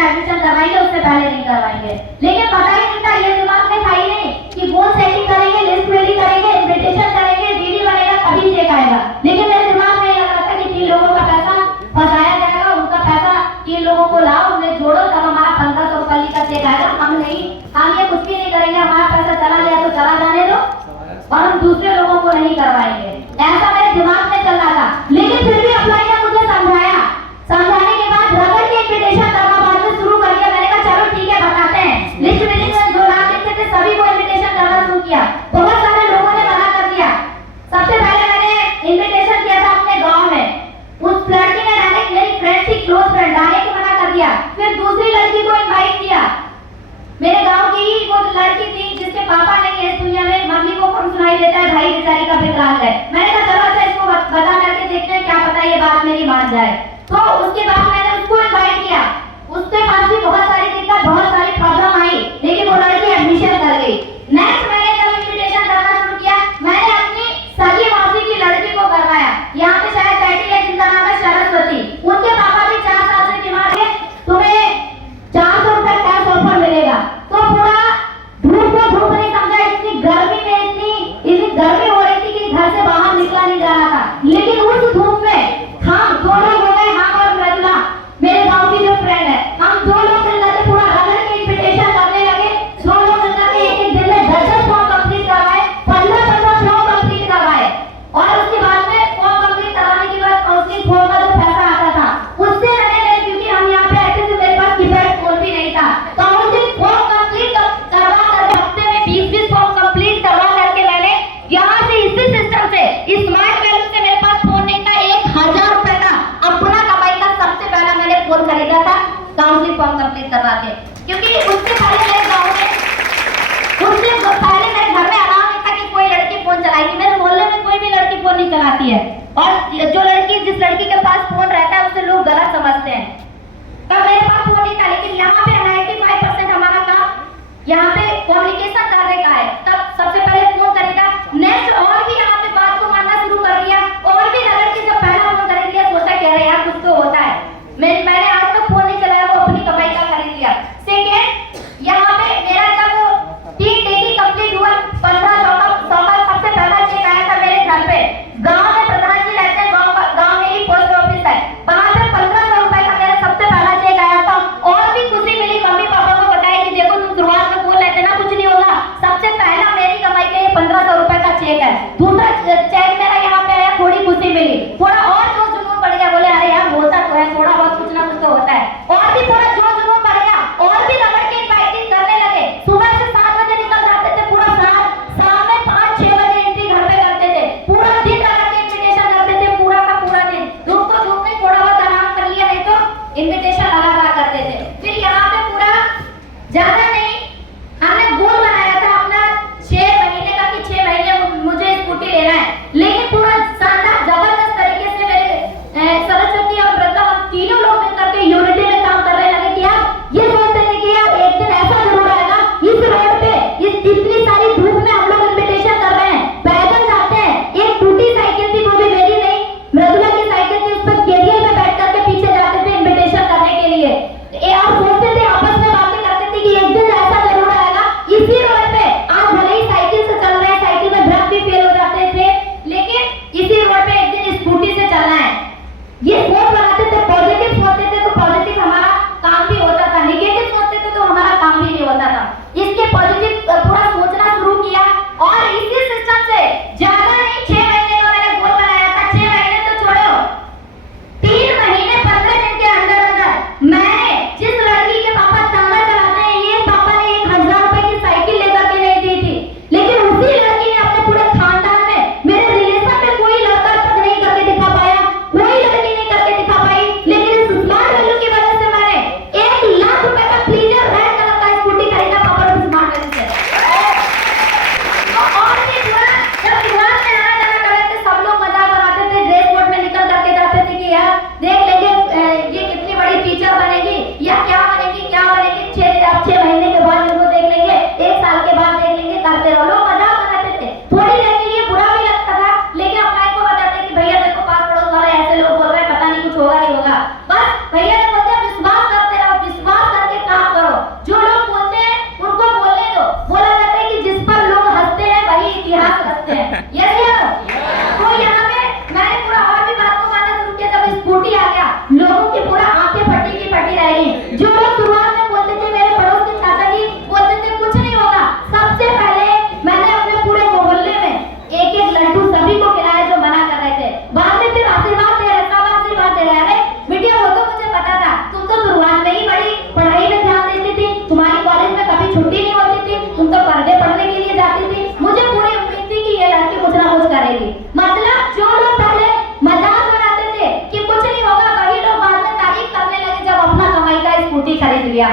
का एडमिशन करवाएंगे, उससे पहले नहीं करवाएंगे। लेकिन पता ही नहीं था, ये दिमाग में था ही नहीं कि गोल सेटिंग करेंगे, लिस्ट बिल्डिंग करेंगे, इन्विटेशन करेंगे, डीडी बनेगा तभी चेक आएगा। लेकिन मेरे दिमाग में ये लग रहा था कि 3 लोगों का पैसा फंसाया जाएगा, उनका पैसा 3 लोगों को लाओ, उन्हें जोड़ो, तब हमारा 1500 रुपये का चेक आएगा। हम नहीं, हम ये कुछ भी नहीं करेंगे, हमारा पैसा चला गया तो चला जाने दो और हम दूसरे लोगों को नहीं करवाएंगे। ऐसा मेरे दिमाग में चल रहा था। लेकिन फिर भी अप्लाई ने मुझे समझाया, समझाने के बाद रबर के इन्विटेशन करना बाद में शुरू कर दिया। मैंने कहा चलो ठीक है, बताते हैं। लिस्ट बिल्डिंग में जो नाम लिखते थे सभी को इन्विटेशन करना शुरू किया। बहुत सारे लोगों ने मना कर दिया। सबसे पहले मैंने इन्विटेशन किया था अपने गांव में, उस लड़की ने डायरेक्ट, मेरी फ्रेंड थी, क्लोज फ्रेंड, डायरेक्ट मना कर दिया। फिर दूसरी लड़की को इनवाइट किया, मेरे गांव की ही वो लड़की थी जिसके पापा नहीं है इस दुनिया में, मम्मी को कौन सुनाई देता है, भाई बेचारी का विकलांग है। मैंने कहा चलो अच्छा इसको बता करके देखते हैं, क्या पता ये बात मेरी मान जाए। तो उसके बाद मैंने उसको इनवाइट किया। उसके पास भी बहुत सारी दिक्कत, बहुत सारी प्रॉब्लम आई, लेकिन वो लड़की एडमिशन कर गई। नेक्स्ट मैंने जब इन्विटेशन करना शुरू किया, मैंने अपनी सगी मौसी की लड़की को करवाया। यहाँ पे शायद बैठी है जिनका नाम है सरस्वती, उनके पापा भी 4 साल से बीमार है। तुम्हें 400 रुपए कैश ऑफर मिलेगा। तो पूरा धूप को धूप नहीं समझा, इतनी गर्मी में इतनी गर्मी हो रही थी कि घर से बाहर निकला नहीं जा रहा था। लेकिन उस धूप में हम 2 लोग हो गए, हम और मृदुला, मेरे गांव की जो फ्रेंड है, हम 2 लोग मिलकर पूरा रगड़ के इन्विटेशन करने लगे। 2 लोग मिलकर एक दिन में 10 फॉर्म कंप्लीट करवाए, 15 फॉर्म कंप्लीट करवाए। और उसके बाद में फॉर्म कंप्लीट कराने के बाद काउंसलिंग फॉर्म का जो पैसा आता था उससे मैंने, क्योंकि हम यहाँ पे आए थे तो मेरे पास कीपैड फोन भी नहीं था, काउंसलिंग फॉर्म कंप्लीट करवा कर हफ्ते में 20 फॉर्म कंप्लीट करवा करके मैंने यहाँ से इसी सिस्टम से, स्मार्ट वैल्यू से, मेरे पास फोन नहीं था, 1000 रुपए का अपना कमाई का सबसे पहला मैंने फोन खरीदा था काउंसलिंग फॉर्म कंप्लीट करवा के। क्योंकि उससे पहले मेरे गाँव में, उससे पहले मेरे घर में अलाउ नहीं था कि कोई लड़की फोन चलाएगी। मेरे मोहल्ले में कोई भी लड़की फोन नहीं चलाती है, और जो लड़की, जिस लड़की के पास फोन रहता है उसे लोग गलत समझते हैं। तब मेरे पास फोन नहीं था, लेकिन यहाँ पे 95% हमारा काम यहाँ पे कम्युनिकेशन करने का है। तब सबसे पहले फोन करेगा, नेक्स्ट और भी यहाँ पे बात को मानना शुरू कर दिया, और भी नगर की जो पहला फोन खरीद लिया, सोचा कह रहे यार कुछ तो होता है। मैंने आज तक फोन नहीं चलाया, वो अपनी कमाई का खरीद लिया। सेकेंड, यहाँ पे मेरा जब 3 डिग्री कंप्लीट हुआ, 1500 का सबसे पहला चेक आया था मेरे घर पे। गाँव में प्रधान जी रहते हैं, गाँव में ही पोस्ट ऑफिस है, वहाँ पे 1500 रुपए का मेरा सबसे पहला चेक आया था। और भी खुशी मिली, मम्मी पापा को बताया कि देखो तुम शुरुआत में बोल रहे थे ना कुछ नहीं होगा, सबसे पहला मेरी कमाई का ये 1500 रुपए का चेक है। दूसरा चेक मेरा यहाँ पे आया, थोड़ी खुशी मिली, थोड़ा और जो जुनून बढ़ गया, बोले अरे यार होता तो है, थोड़ा बहुत कुछ ना कुछ तो होता है। और भी थोड़ा जो जुनून बढ़ गया, और भी रगड़ के इनवाइटिंग करने लगे। सुबह से 7 बजे निकल जाते थे, पूरा शाम में 5-6 बजे एंट्री घर पे करते थे, पूरा दिन रगड़ के इन्विटेशन करते थे, पूरा का पूरा दिन। धूप तो धूप में, थोड़ा बहुत आराम कर लिया, नहीं तो इन्विटेशन लगा करते थे। फिर यहाँ पे पूरा ज्यादा नहीं, हमने गोल बनाया था अपना 6 महीने का कि 6 महीने मुझे स्कूटी लेना है। लेकिन पूरा शानदार जबरदस्त तरीके से मेरे सरस्वती और मृदुला, हम तीनों लोग मिलकर के यूनिटी में काम करने लगे कि यार ये सोचते थे कि यार एक दिन ऐसा जरूर आएगा, इस रोड पे इतनी सारी धूप में हम लोग इन्विटेशन कर रहे हैं, पैदल जाते हैं। एक टूटी साइकिल थी, वो भी मेरी नहीं, मृदुला की साइकिल थी, उस पर कैरियर में बैठ करके पीछे जाते थे इन्विटेशन करने के लिए। और सोचते थे, आपस में बातें करते थे कि एक दिन ऐसा जरूर आएगा इसी रोड पे। आज भले ही साइकिल से चल रहे हैं, साइकिल में ब्रेक भी फेल हो जाते थे, लेकिन इसी रोड पे एक दिन स्कूटी से चलना है। ये सोच लगाते थे, पॉजिटिव सोचते थे तो पॉजिटिव हमारा काम भी होता था, नेगेटिव सोचते थे तो हमारा काम भी नहीं होता था। इसके पॉजिटिव पूरा सोचना शुरू किया, और इसी सिस्टम से ज्यादा नहीं, 6 महीने का मैंने गोल बनाया था। 6 महीने तो छोड़ो, 3 महीने 15 दिन के अंदर मैंने, जिस लड़की के पापा ताना चलाते हैं, ये पापा ने 1000 रुपए की साइकिल लेकर के नहीं दी थी, लेकिन उसी लड़की ने अपने पूरे खानदान में, मेरे रिलेशन में कोई लड़का तक नहीं करके दिखा पाया, कोई लड़की नहीं करके दिखा पाई। लेकिन इस स्मार्ट वैल्यू की वजह से मैंने 1 लाख रुपए का प्लीजर रेड कलर का स्कूटी खरीदा पापा ने स्मार्ट वैल्यू से। और भी पूरा जब क्लास में आना जाना कर रहे थे, सब लोग मजाक बनाते थे, ड्रेस कोड में निकल करके जाते थे कि यार देख लेंगे ये कितनी बड़ी टीचर बनेगी या क्या बनेगी, क्या बनेगी, 6 महीने के बाद इनको देख लेंगे, 1 साल के बाद देख लेंगे, करते रहो। लोग मजाक बनाते थे, थोड़ी देर के लिए बुरा भी लगता था, लेकिन अपने को बताते कि भैया देखो पास पड़ोस वाले ऐसे लोग बोल रहे हैं, पता नहीं कुछ होगा नहीं होगा। बस भैया ने बोलते विश्वास करते रहो, विश्वास लोगों की पूरा आंखें फटी की फटी रह गई। जो लोग शुरुआत में बोलते थे मेरे पड़ोस के चाचा जी बोलते थे कुछ नहीं होगा, सबसे पहले मैंने अपने पूरे मोहल्ले में एक एक लड्डू सभी को खिलाया जो मना कर रहे थे। बाद में फिर आशीर्वाद दे रहे, सब आशीर्वाद दे रहे। अरे बेटिया वो तो मुझे पता था, तुम तो शुरुआत में ही बड़ी पढ़ाई में ध्यान देती थी, तुम्हारी कॉलेज में कभी छुट्टी नहीं होती थी, तुम तो पर्दे पढ़ने के लिए जाती थी, मुझे पूरी उम्मीद थी कि ये लड़की कुछ ना कुछ करेगी। मतलब जो लोग पहले मजाक बनाते थे कि कुछ नहीं होगा, वही लोग बाद में तारीफ करने लगे जब अपना कमाई का स्कूटी खरीद लिया।